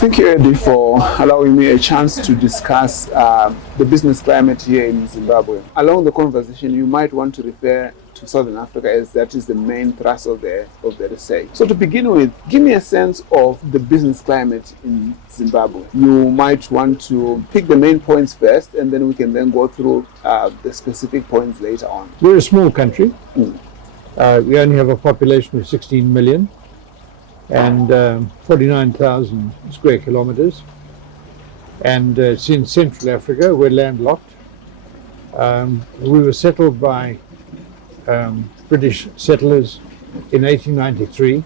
Thank you, Eddie, for allowing me a chance to discuss the business climate here in Zimbabwe. Along the conversation, you might want to refer to Southern Africa, as that is the main thrust of the research. So to begin with, give me a sense of the business climate in Zimbabwe. You might want to pick the main points first, and then we can then go through the specific points later on. We're a small country. We only have a population of 16 million and 49,000 square kilometers. And it's in Central Africa. We're landlocked. We were settled by British settlers in 1893,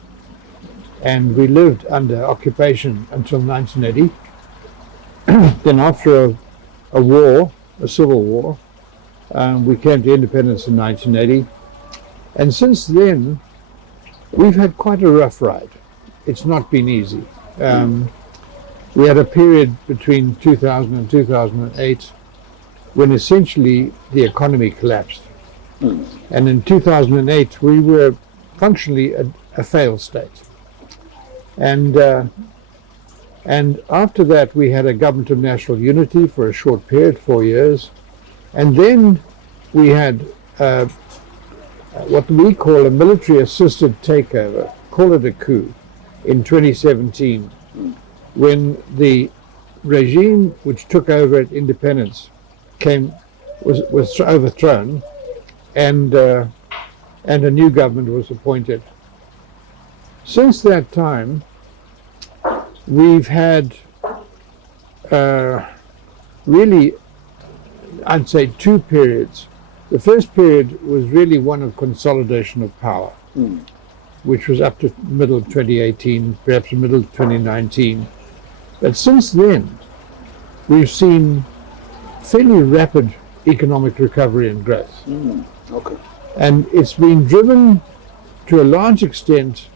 and we lived under occupation until 1980. Then after a war, a civil war, we came to independence in 1980. And since then, we've had quite a rough ride. It's not been easy. We had a period between 2000 and 2008 when essentially the economy collapsed. And in 2008, we were functionally a failed state. And after that, we had a government of national unity for a short period, 4 years. And then we had what we call a military-assisted takeover, call it a coup, in 2017, when the regime which took over at independence was overthrown, and a new government was appointed. Since that time, we've had really, I'd say, two periods. The first period was really one of consolidation of power, which was up to middle of 2018, perhaps the middle of 2019. But since then, we've seen fairly rapid economic recovery and growth. Okay. And it's been driven to a large extent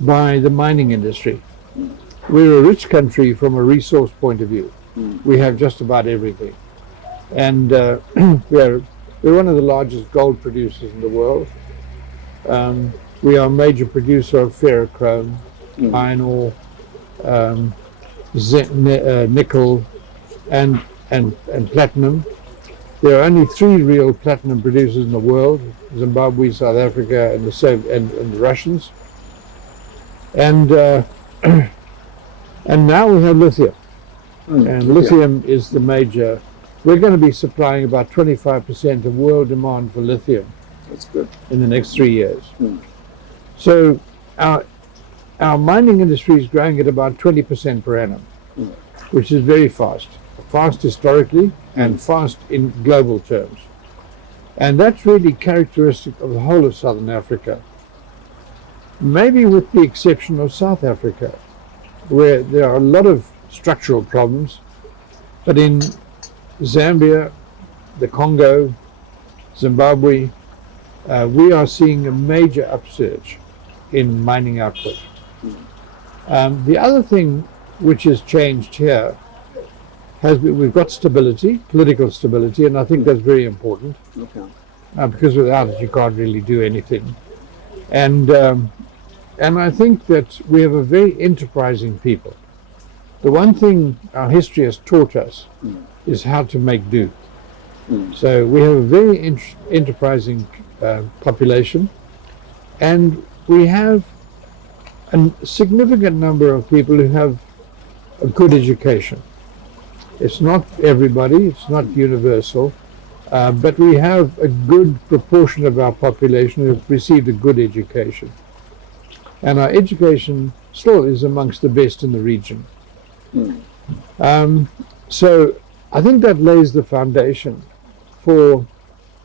by the mining industry. We're a rich country from a resource point of view. We have just about everything. And we're one of the largest gold producers in the world. We are a major producer of ferrochrome, iron ore, nickel, and platinum. There are only 3 real platinum producers in the world: Zimbabwe, South Africa, and the Russians. And now we have lithium. And lithium is the major. We're going to be supplying about 25% of world demand for lithium. That's good. In the next 3 years. So our mining industry is growing at about 20% per annum, which is very fast historically and fast in global terms. And that's really characteristic of the whole of Southern Africa, maybe with the exception of South Africa, where there are a lot of structural problems. But in Zambia, the Congo, Zimbabwe, we are seeing a major upsurge in mining output. The other thing which has changed here has been, we've got stability, political stability, and I think that's very important. Because without it you can't really do anything. And I think that we have a very enterprising people. The one thing our history has taught us is how to make do. So we have a very enterprising population, and we have a significant number of people who have a good education. It's not everybody, it's not universal, but we have a good proportion of our population who have received a good education. And our education still is amongst the best in the region. So I think that lays the foundation for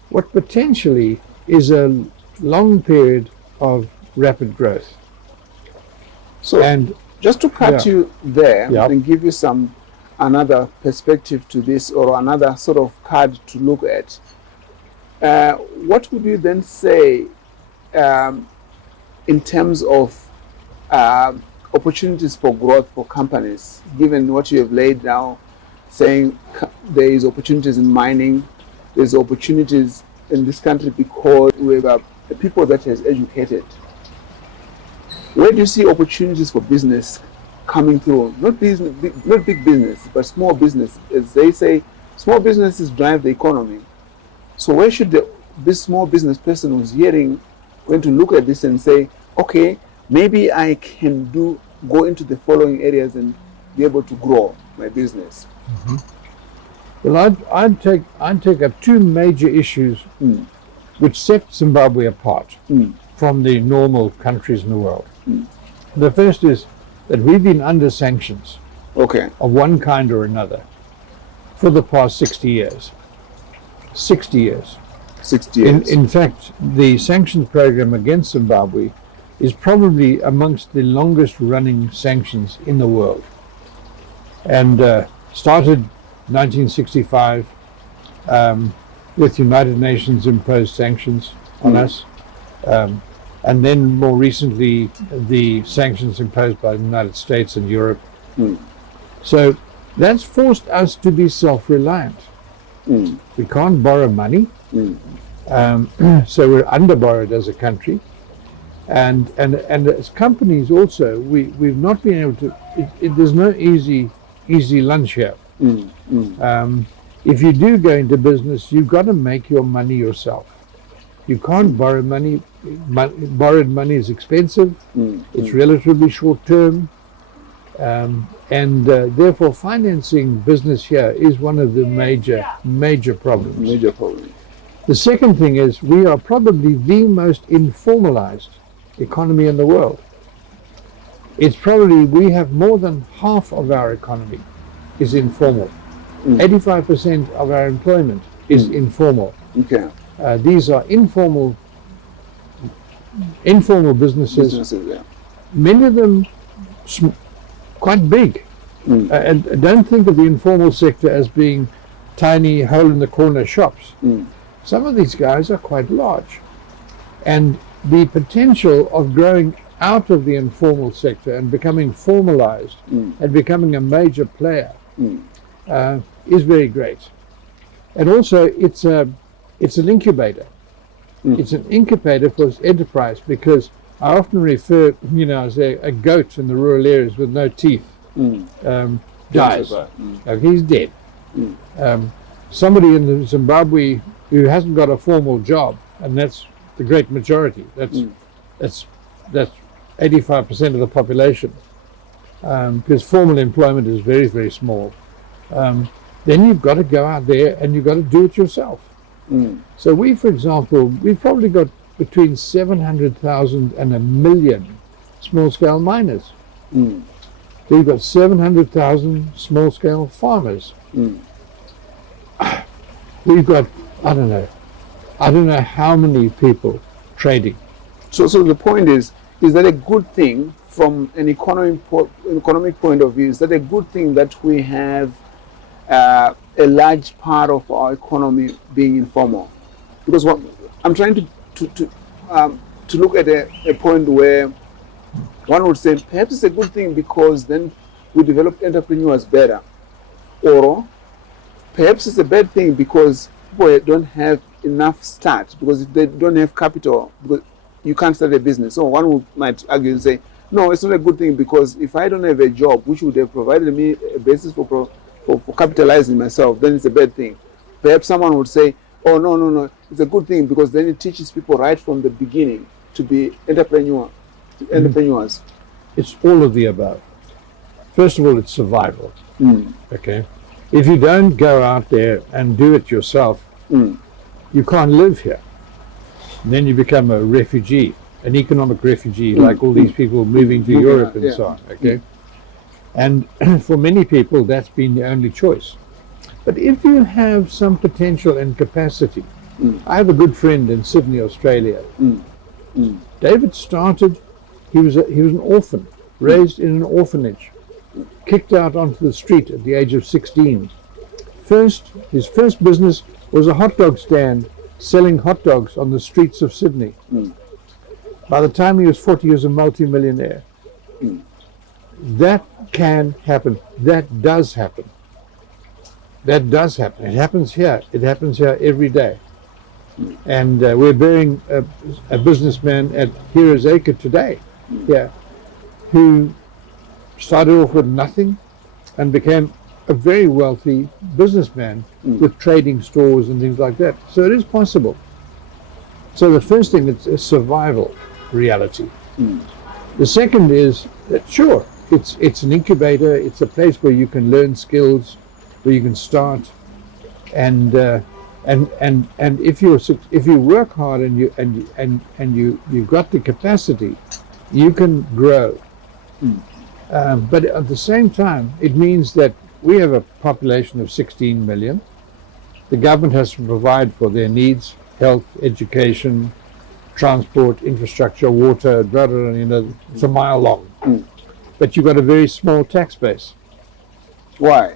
what potentially is a long period of rapid growth. So, and just to cut you there and give you another perspective to this, or another sort of card to look at, what would you then say in terms of opportunities for growth for companies, given what you have laid down, saying there is opportunities in mining, there's opportunities in this country because we have a people that has educated. Where do you see opportunities for business coming through, not big business, but small business. As they say, small businesses drive the economy. So where should this small business person who's hearing going to look at this and say, okay, maybe I can go into the following areas and be able to grow my business? Well, I'd take up two major issues which set Zimbabwe apart from the normal countries in the world. The first is that we've been under sanctions of one kind or another for the past 60 years. 60 years. 60 years. In fact, the sanctions program against Zimbabwe is probably amongst the longest running sanctions in the world. And started 1965 with United Nations imposed sanctions on us. And then more recently, the sanctions imposed by the United States and Europe. So that's forced us to be self-reliant. We can't borrow money. So we're under-borrowed as a country. And as companies also, we've not been able to, there's no easy lunch here. If you do go into business, you've got to make your money yourself. You can't borrow money. Borrowed money is expensive. It's relatively short term. And therefore financing business here is one of the major problems. The second thing is we are probably the most informalized economy in the world. It's probably, we have more than half of our economy is informal. 85% of our employment is informal. These are informal businesses. Many of them quite big. And don't think of the informal sector as being tiny hole in the corner shops. Some of these guys are quite large. And the potential of growing out of the informal sector and becoming formalized and becoming a major player is very great. And also it's an incubator. It's an incubator for enterprise, because I often refer, as a goat in the rural areas with no teeth dies. He's dead. Somebody in Zimbabwe who hasn't got a formal job, and that's the great majority. That's 85% of the population, because formal employment is very, very small. Then you've got to go out there and you've got to do it yourself. So we, for example, we've probably got between 700,000 and 1 million small-scale miners. We've got 700,000 small-scale farmers. We've got, I don't know how many people trading. So the point is that a good thing from an economic point of view? Is that a good thing that we have a large part of our economy being informal? Because what I'm trying to look at a point where one would say perhaps it's a good thing because then we develop entrepreneurs better, or perhaps it's a bad thing because people don't have enough start, because if they don't have capital, because you can't start a business. So one might argue and say, no, it's not a good thing because if I don't have a job which would have provided me a basis for capitalizing myself, then it's a bad thing. Perhaps someone would say, oh, no, it's a good thing because then it teaches people right from the beginning to be entrepreneurs. It's all of the above. First of all, it's survival. Okay. If you don't go out there and do it yourself, you can't live here. And then you become a refugee, an economic refugee, like all these people moving to Europe and so on. Okay. And for many people, that's been the only choice. But if you have some potential and capacity, I have a good friend in Sydney, Australia. David started, he was an orphan, raised in an orphanage, kicked out onto the street at the age of 16. His first business was a hot dog stand, selling hot dogs on the streets of Sydney. By the time he was 40, he was a multi-millionaire. That can happen. That does happen. That does happen. It happens here. It happens here every day. And we're burying a businessman at Heroes Acre today, who started off with nothing and became a very wealthy businessman with trading stores and things like that. So it is possible. So the first thing is a survival reality. The second is that, sure, it's an incubator. It's a place where you can learn skills, where you can start, and if you work hard and you've got the capacity, you can grow. But at the same time, it means that we have a population of 16 million. The government has to provide for their needs: health, education, transport, infrastructure, water, blah, blah, blah, it's a mile long. But you've got a very small tax base. Why?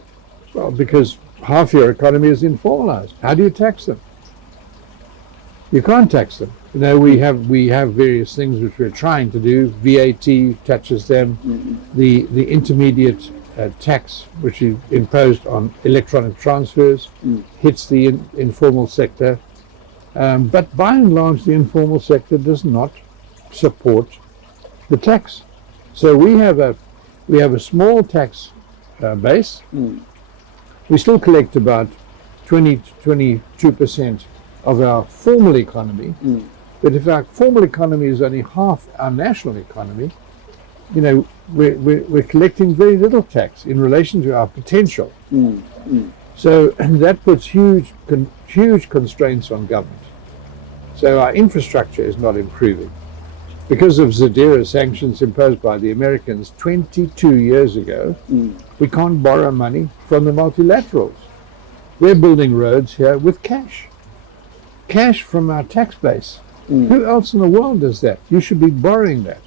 Well, because half your economy is informalized. How do you tax them? You can't tax them. We have various things which we're trying to do. VAT touches them. The intermediate tax, which is imposed on electronic transfers, hits the informal sector. But by and large, the informal sector does not support the tax. So we have a small tax base. We still collect about 20 to 22% of our formal economy. But if our formal economy is only half our national economy, we're collecting very little tax in relation to our potential. So that puts huge constraints on government. So our infrastructure is not improving. Because of Zadira sanctions imposed by the Americans 22 years ago, we can't borrow money from the multilaterals. We're building roads here with cash from our tax base. Who else in the world does that? You should be borrowing that.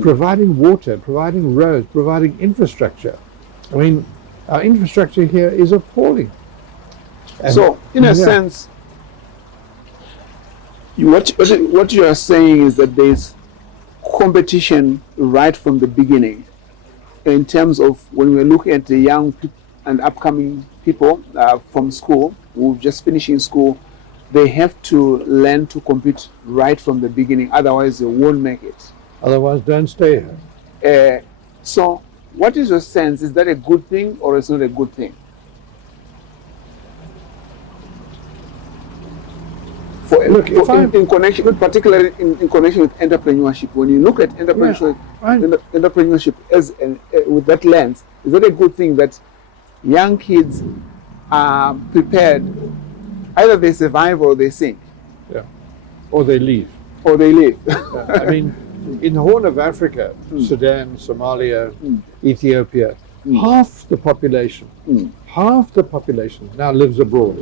Providing water, providing roads, providing infrastructure. I mean, our infrastructure here is appalling. And so, in a sense, what you are saying is that there's competition right from the beginning in terms of when we're looking at the young and upcoming people from school who just finishing school. They have to learn to compete right from the beginning, otherwise they won't make it. Otherwise, don't stay here. So what is your sense? Is that a good thing or is not a good thing? In connection, particularly in connection with entrepreneurship, when you look at entrepreneurship as with that lens, is that a good thing that young kids are prepared? Either they survive or they sink. Yeah. Or they leave. I mean, in the Horn of Africa, Sudan, Somalia, Ethiopia, half the population now lives abroad.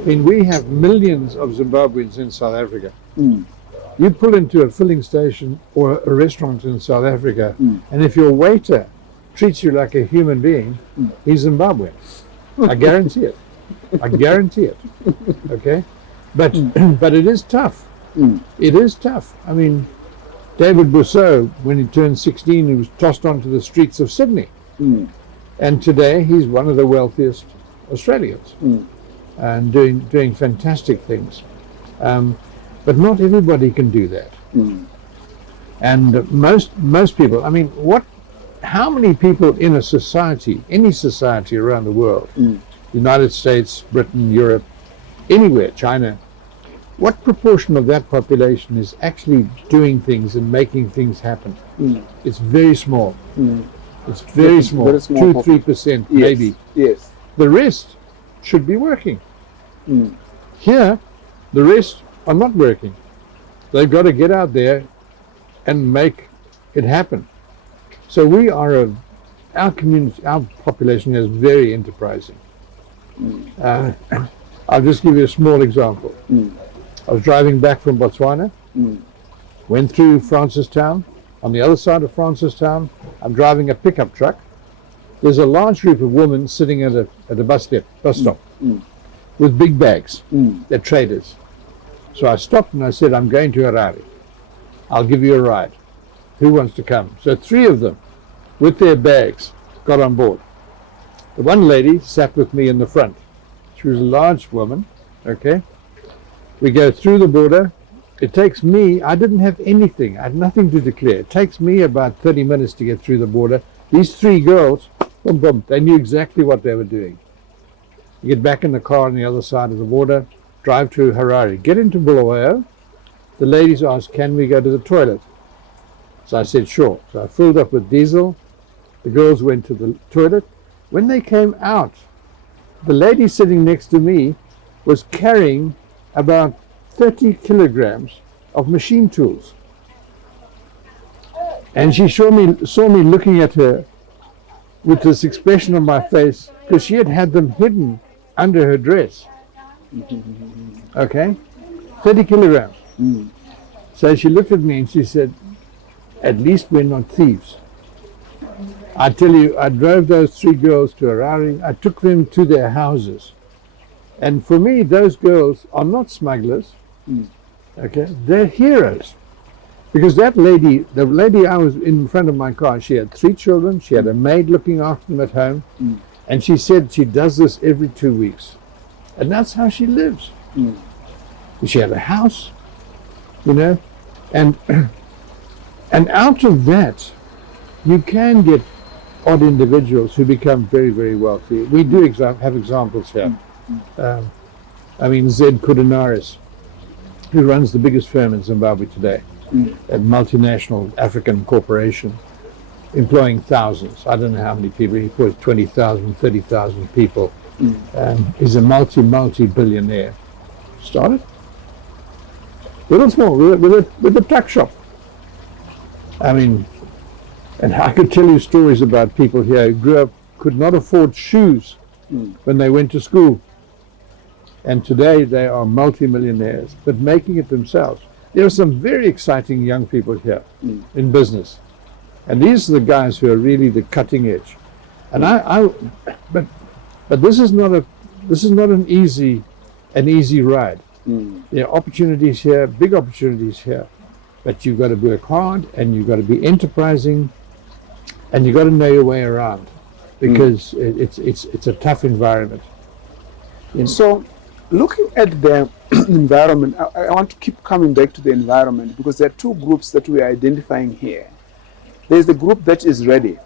I mean, we have millions of Zimbabweans in South Africa. You pull into a filling station or a restaurant in South Africa, and if your waiter treats you like a human being, he's Zimbabwean. I guarantee it. Okay? But it is tough. It is tough. I mean, David Bousseau, when he turned 16, he was tossed onto the streets of Sydney. And today he's one of the wealthiest Australians and doing fantastic things. But not everybody can do that. And most people, I mean, how many people in a society, any society around the world, United States, Britain, Europe, anywhere, China, what proportion of that population is actually doing things and making things happen? It's very small. It's very small. 2-3% maybe. Yes. The rest should be working. Here, the rest are not working. They've got to get out there and make it happen. So our community, our population is very enterprising. I'll just give you a small example. I was driving back from Botswana, went through Francistown. On the other side of Francistown, I'm driving a pickup truck. There's a large group of women sitting at a bus stop with big bags. They're traders. So I stopped and I said, I'm going to Harare. I'll give you a ride. Who wants to come? So 3 of them, with their bags, got on board. The one lady sat with me in the front. She was a large woman, okay? We go through the border, It takes me, I didn't have anything. I had nothing to declare. It takes me about 30 minutes to get through the border. These 3 girls, boom, boom, they knew exactly what they were doing. You get back in the car on the other side of the border, drive to Harare, get into Bulawayo. The ladies asked, can we go to the toilet? So I said, sure. So I filled up with diesel. The girls went to the toilet. When they came out, the lady sitting next to me was carrying about 30 kilograms of machine tools. And she saw me looking at her with this expression on my face, because she had them hidden under her dress. Okay? 30 kilograms. So she looked at me and she said, at least we're not thieves. I tell you, I drove those 3 girls to Harare. I took them to their houses. And for me, those girls are not smugglers. Okay? They're heroes. Because that lady, the lady I was in front of my car, she had 3 children. She had a maid looking after them at home. And she said she does this every 2 weeks. And that's how she lives. She had a house, you know. And out of that, you can get odd individuals who become very, very wealthy. We do have examples here. I mean, Zed Kudinaris, who runs the biggest firm in Zimbabwe today, a multinational African corporation, employing thousands. I don't know how many people. He employs 20,000, 30,000 people. He's a multi-billionaire. Started little small with a tuck shop. I mean, and I could tell you stories about people here who grew up, could not afford shoes when they went to school. And today they are multi-millionaires, but making it themselves. There are some very exciting young people here in business. And these are the guys who are really the cutting edge. And but this is not an easy ride. There are opportunities here, big opportunities here. But you've got to work hard, and you've got to be enterprising, and you've got to know your way around, because it's a tough environment. So, looking at the environment, I want to keep coming back to the environment, because there are 2 groups that we are identifying here. There's the group that is ready,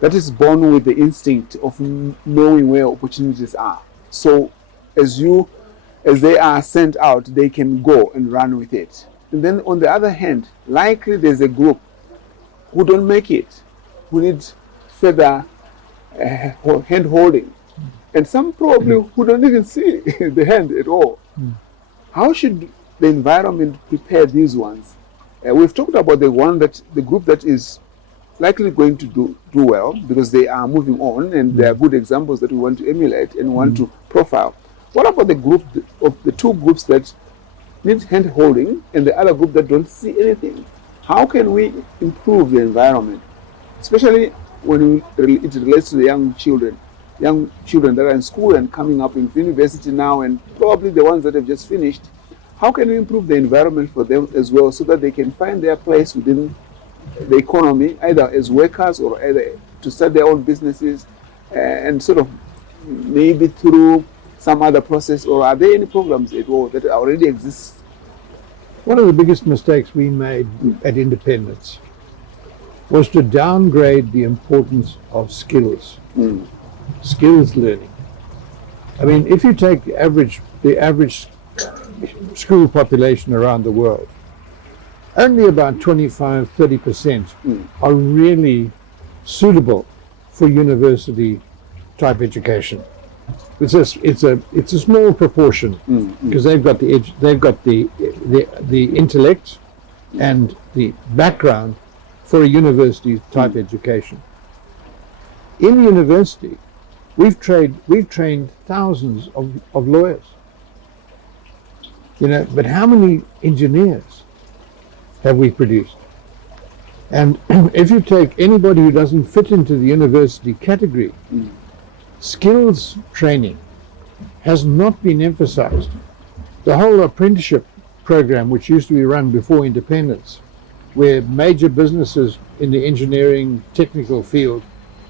that is born with the instinct of knowing where opportunities are. So, as they are sent out, they can go and run with it. And then on the other hand, likely there's a group who don't make it, who need further hand holding, and some probably who don't even see the hand at all. How should the environment prepare these ones? We've talked about the group that is likely going to do well, because they are moving on and they are good examples that we want to emulate and want to profile. What about the group of the 2 groups that need hand holding and the other group that don't see anything? How can we improve the environment, especially when it relates to the young children that are in school and coming up in university now, and probably the ones that have just finished? How can we improve the environment for them as well, so that they can find their place within the economy, either as workers or either to start their own businesses, and sort of maybe through some other process? Or are there any programs at all that already exist? One of the biggest mistakes we made at independence was to downgrade the importance of skills learning. I mean, if you take the average school population around the world, only about 25-30% are really suitable for university type education. It's a small proportion, because they've got the intellect and the background for a university type education. In university, we've trained thousands of lawyers. You know, but how many engineers have we produced? And if you take anybody who doesn't fit into the university category, skills training has not been emphasized. The whole apprenticeship program, which used to be run before independence, where major businesses in the engineering technical field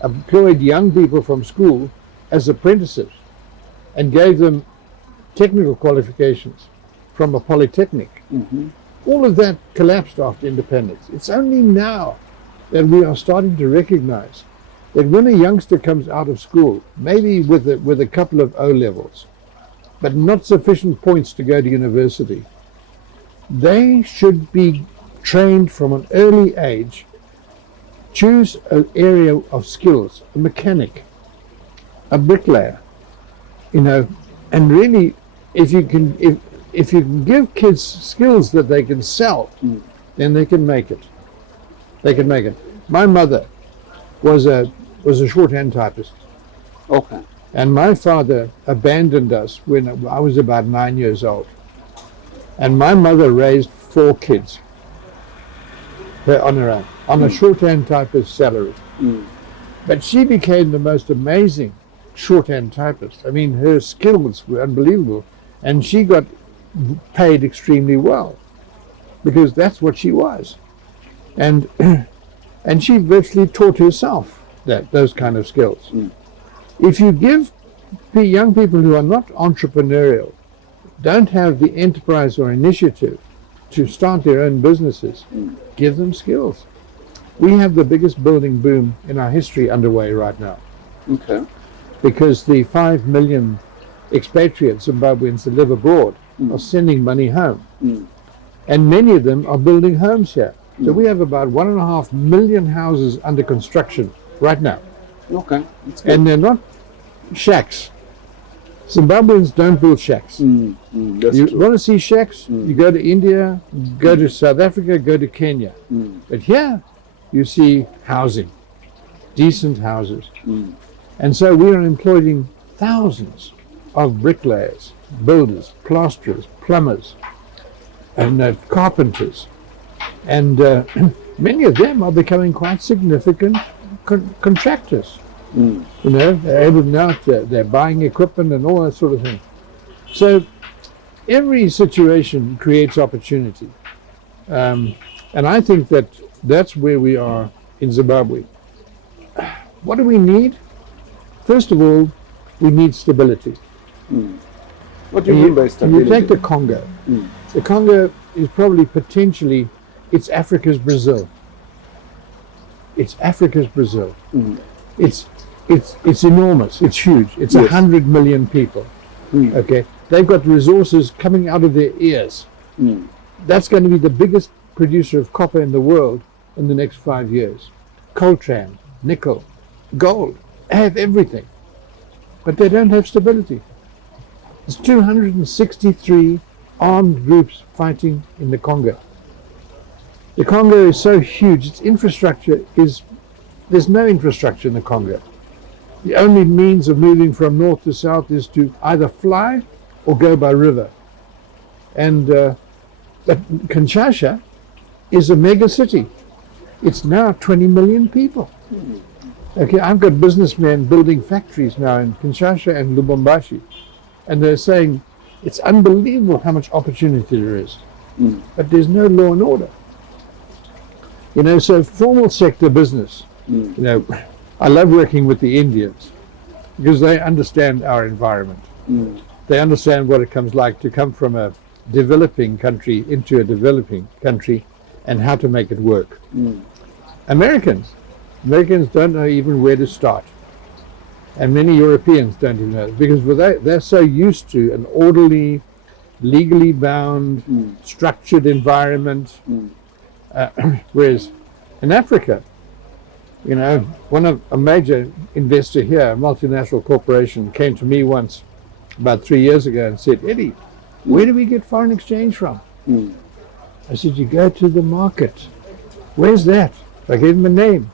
employed young people from school as apprentices and gave them technical qualifications from a polytechnic. all of that collapsed after independence. It's only now that we are starting to recognize that when a youngster comes out of school, maybe with a couple of O levels, but not sufficient points to go to university, they should be trained from an early age. Choose an area of skills, a mechanic, a bricklayer, and really, if you can give kids skills that they can sell, then they can make it. They can make it. My mother was a shorthand typist. Okay. And my father abandoned us when I was about 9 years old. And my mother raised 4 kids on her own, on a shorthand typist salary. But she became the most amazing shorthand typist. I mean, her skills were unbelievable. And she got paid extremely well because that's what she was. And and she virtually taught herself those kind of skills. If you give the young people who are not entrepreneurial, don't have the enterprise or initiative to start their own businesses, give them skills. We have the biggest building boom in our history underway right now. Okay. Because the 5 million expatriate Zimbabweans that live abroad are sending money home. And many of them are building homes here. So we have about 1.5 million houses under construction right now. Okay. That's good. And they're not shacks. Zimbabweans don't build shacks. That's You true. want to see shacks? You go to India, go to South Africa, go to Kenya. But here you see housing, decent houses. And so we are employing thousands of bricklayers, builders, plasterers, plumbers, and carpenters. And many of them are becoming quite significant contractors. They're able now they're buying equipment and all that sort of thing. So every situation creates opportunity. And I think that's where we are in Zimbabwe. What do we need? First of all, we need stability. What do you mean by stability? You take the Congo. The Congo is probably potentially, it's Africa's Brazil. It's Africa's Brazil. It's enormous. It's huge. It's 100 million people. Okay, they've got resources coming out of their ears. That's going to be the biggest producer of copper in the world in the next 5 years. Coltan, nickel, gold. They have everything, but they don't have stability. There's 263 armed groups fighting in the Congo. The Congo is so huge, its infrastructure there's no infrastructure in the Congo. The only means of moving from north to south is to either fly or go by river. And but Kinshasa is a mega city. It's now 20 million people. Okay, I've got businessmen building factories now in Kinshasa and Lubumbashi, and they're saying it's unbelievable how much opportunity there is, but there's no law and order. So formal sector business, I love working with the Indians because they understand our environment. They understand what it comes like to come from a developing country into a developing country and how to make it work. Americans don't know even where to start. And many Europeans don't even know, because they're so used to an orderly, legally bound, structured environment. Whereas in Africa, a major investor here, a multinational corporation, came to me once about 3 years ago and said, "Eddie, where do we get foreign exchange from?" I said, "You go to the market." "Where's that?" I gave him a name.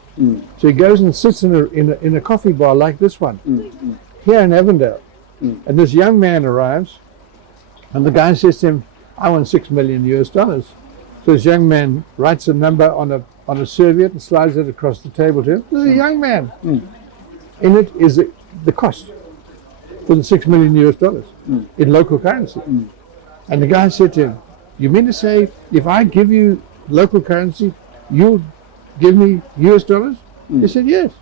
So he goes and sits in a coffee bar like this one, here in Avondale. And this young man arrives, and the guy says to him, "I want $6 million US." So this young man writes a number on a serviette and slides it across the table to him. This is a young man. In it is the cost for the $6 million US in local currency. And the guy said to him, "You mean to say if I give you local currency, you'll give me US dollars?" He said, "Yes."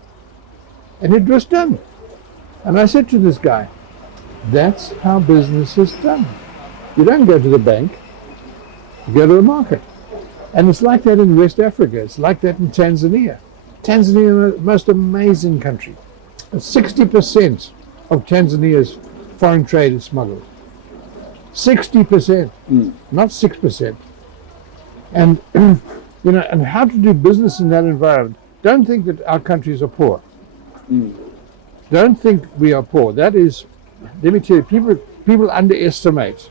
And it was done. And I said to this guy, that's how business is done. You don't go to the bank You go to the market. And it's like that in West Africa. It's like that in Tanzania. Tanzania is the most amazing country. 60% of Tanzania's foreign trade is smuggled. 60%, not 6%. And and how to do business in that environment. Don't think that our countries are poor. Don't think we are poor. That is, let me tell you, people underestimate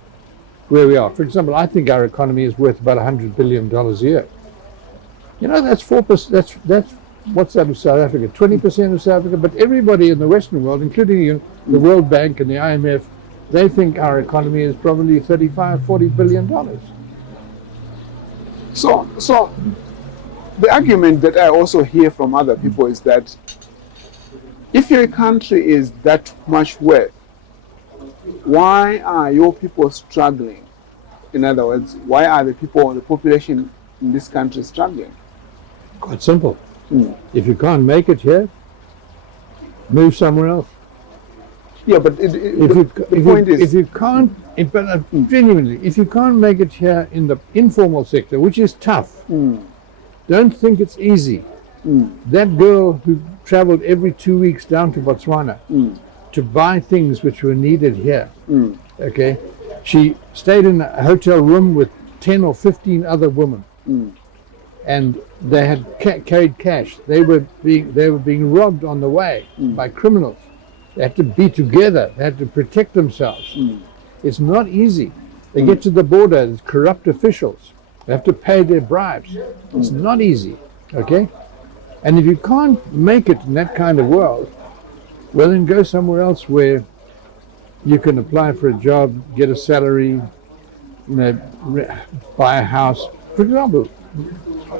where we are. For example, I think our economy is worth about $100 billion a year. That's 4%. That's what's that of South Africa? 20% of South Africa. But everybody in the Western world, including the World Bank and the IMF, they think our economy is probably $35-40 billion. So the argument that I also hear from other people is that if your country is that much worth, why are your people struggling? In other words, why are the population in this country struggling? Quite simple. If you can't make it here, move somewhere else. Yeah, but the point is, if you can't, genuinely, if you can't make it here in the informal sector, which is tough, don't think it's easy. That girl who traveled every 2 weeks down to Botswana to buy things which were needed here, okay, she stayed in a hotel room with 10 or 15 other women, and they had carried cash. They were being robbed on the way by criminals. They had to be together. They had to protect themselves. It's not easy. They get to the border, there's corrupt officials. They have to pay their bribes. It's not easy, okay? And if you can't make it in that kind of world, well, then go somewhere else where you can apply for a job, get a salary, buy a house, for example.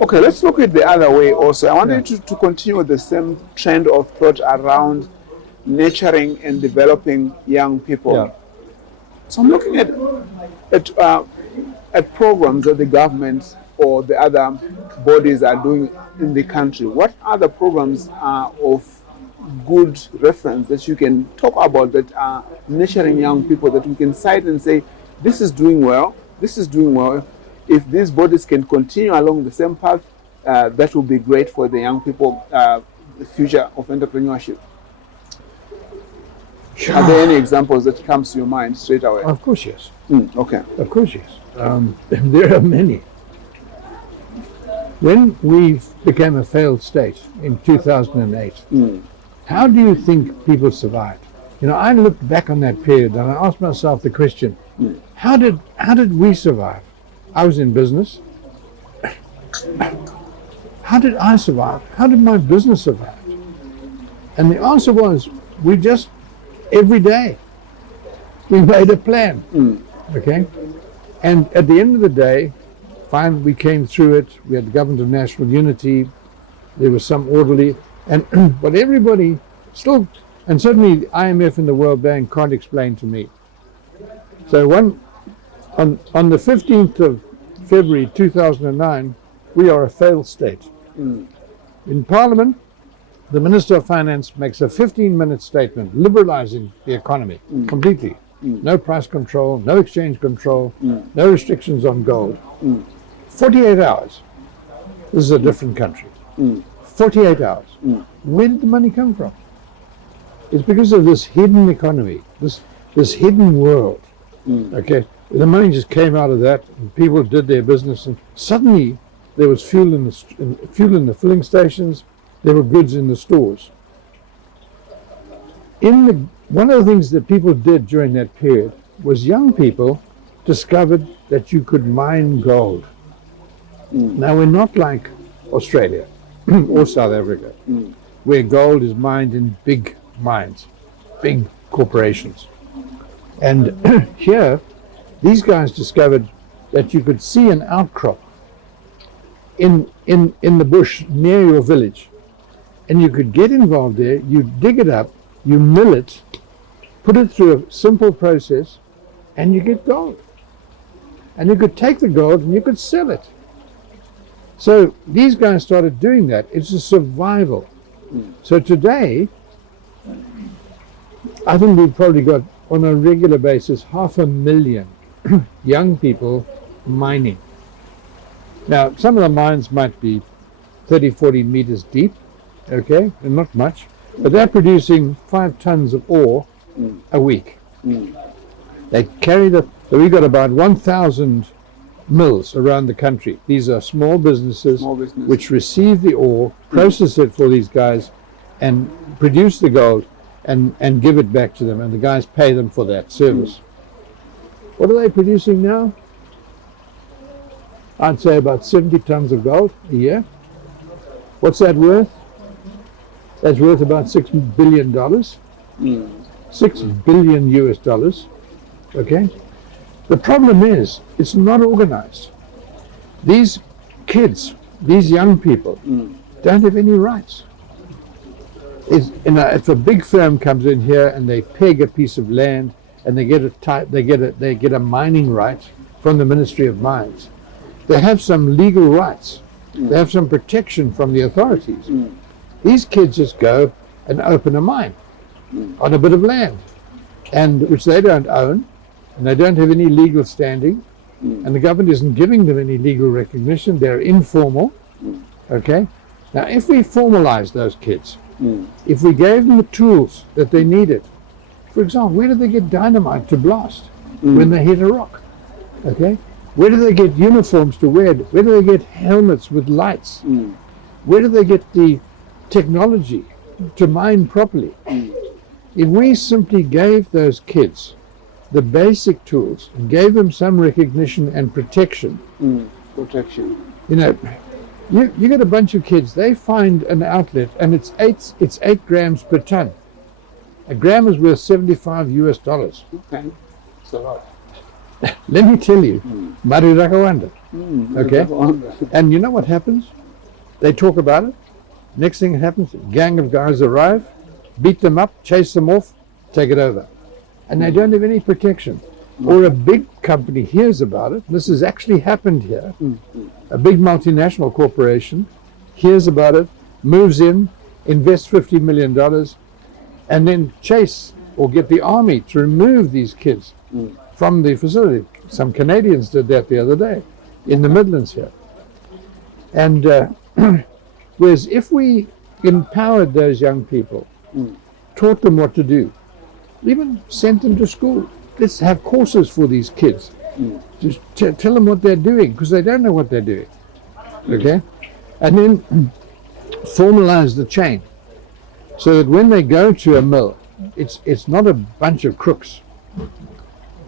Okay, let's look at the other way also. I wanted to continue the same trend of thought around nurturing and developing young people. Yeah. So I'm looking at programs that the government or the other bodies are doing in the country. What other programs are of good reference that you can talk about that are nurturing young people that we can cite and say, this is doing well, this is doing well. If these bodies can continue along the same path, that will be great for the young people, the future of entrepreneurship. Are there any examples that comes to your mind straight away? Of course, yes. Okay. Of course, yes. There are many. When we became a failed state in 2008, how do you think people survived? I looked back on that period and I asked myself the question, how did we survive? I was in business. How did I survive? How did my business survive? And the answer was, we just, every day, we made a plan, okay? And at the end of the day, fine, we came through it. We had the government of national unity. There was some orderly, but everybody still, and certainly the IMF and the World Bank can't explain to me. So on the 15th of February 2009, we are a failed state. In Parliament, the Minister of Finance makes a 15-minute statement liberalizing the economy completely. No price control, no exchange control, no restrictions on gold. 48 hours. This is a different country. 48 hours. Where did the money come from? It's because of this hidden economy, this hidden world. Okay, the money just came out of that, and people did their business, and suddenly there was fuel in the filling stations. There were goods in the stores. One of the things that people did during that period was young people discovered that you could mine gold. Now, we're not like Australia or South Africa, where gold is mined in big mines, big corporations. And here, these guys discovered that you could see an outcrop in the bush near your village. And you could get involved there, you dig it up, you mill it, put it through a simple process, and you get gold. And you could take the gold and you could sell it. So these guys started doing that. It's a survival. So today, I think we've probably got, on a regular basis, 500,000 young people mining. Now, some of the mines might be 30, 40 meters deep, okay, and not much, but they're producing 5 tons of ore a week. They carry we've got about 1,000 mills around the country. These are small businesses which receive the ore, process it for these guys, and produce the gold and give it back to them, and the guys pay them for that service. What are they producing now? I'd say about 70 tons of gold a year. What's that worth? That's worth about $6 billion. $6 billion US dollars. Okay? The problem is, it's not organized. These kids, these young people, don't have any rights. If a big firm comes in here and they peg a piece of land and they get a mining right from the Ministry of Mines, they have some legal rights. They have some protection from the authorities. These kids just go and open a mine on a bit of land, and which they don't own, and they don't have any legal standing, and the government isn't giving them any legal recognition. They're informal. Okay? Now, if we formalize those kids, if we gave them the tools that they needed, for example, where do they get dynamite to blast when they hit a rock? Okay? Where do they get uniforms to wear? Where do they get helmets with lights? Where do they get the technology to mine properly? If we simply gave those kids the basic tools and gave them some recognition and protection. You know, you get a bunch of kids, they find an outlet and it's 8 grams per ton. A gram is worth $75 US. Okay, it's a lot. Let me tell you, Mari Rakawanda. Okay? And you know what happens? They talk about it. Next thing that happens, a gang of guys arrive, beat them up, chase them off, take it over. And they don't have any protection. Or a big company hears about it. This has actually happened here. A big multinational corporation hears about it, moves in, invests $50 million, and then chase or get the army to remove these kids from the facility. Some Canadians did that the other day in the Midlands here. And whereas if we empowered those young people, taught them what to do, even sent them to school, let's have courses for these kids. Just tell them what they're doing, because they don't know what they're doing. Okay? And then formalize the chain so that when they go to a mill, it's not a bunch of crooks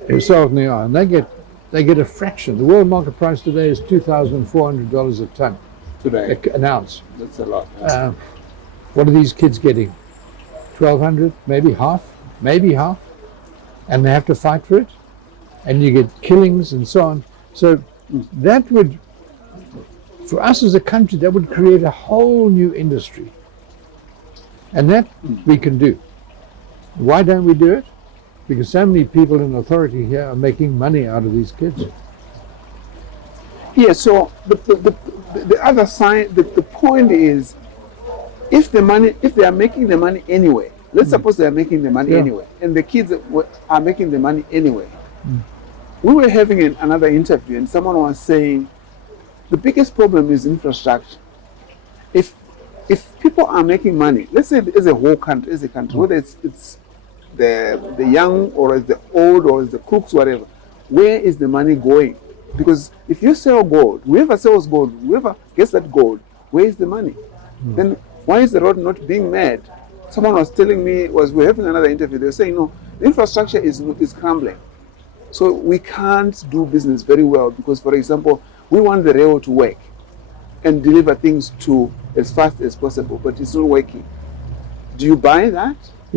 who sell it in the eye, and they get a fraction. The world market price today is $2,400 a ton. Today? An ounce. That's a lot. What are these kids getting? 1,200, maybe half, and they have to fight for it, and you get killings and so on. So that would, for us as a country, that would create a whole new industry, and that we can do. Why don't we do it? Because so many people in authority here are making money out of these kids. Yeah, so the other side, the point is, if they are making the money anyway, let's suppose they are making the money anyway, and the kids are making the money anyway. We were having another interview, and someone was saying, the biggest problem is infrastructure. If people are making money, let's say as a whole country, whether it's the young or it's the old or it's the crooks, whatever, where is the money going? Because if you sell gold, whoever sells gold, whoever gets that gold, where is the money? Then why is the road not being made? Someone was telling me, we're having another interview, they were saying, no, the infrastructure is crumbling. So we can't do business very well because, for example, we want the rail to work and deliver things to as fast as possible, but it's not working. Do you buy that?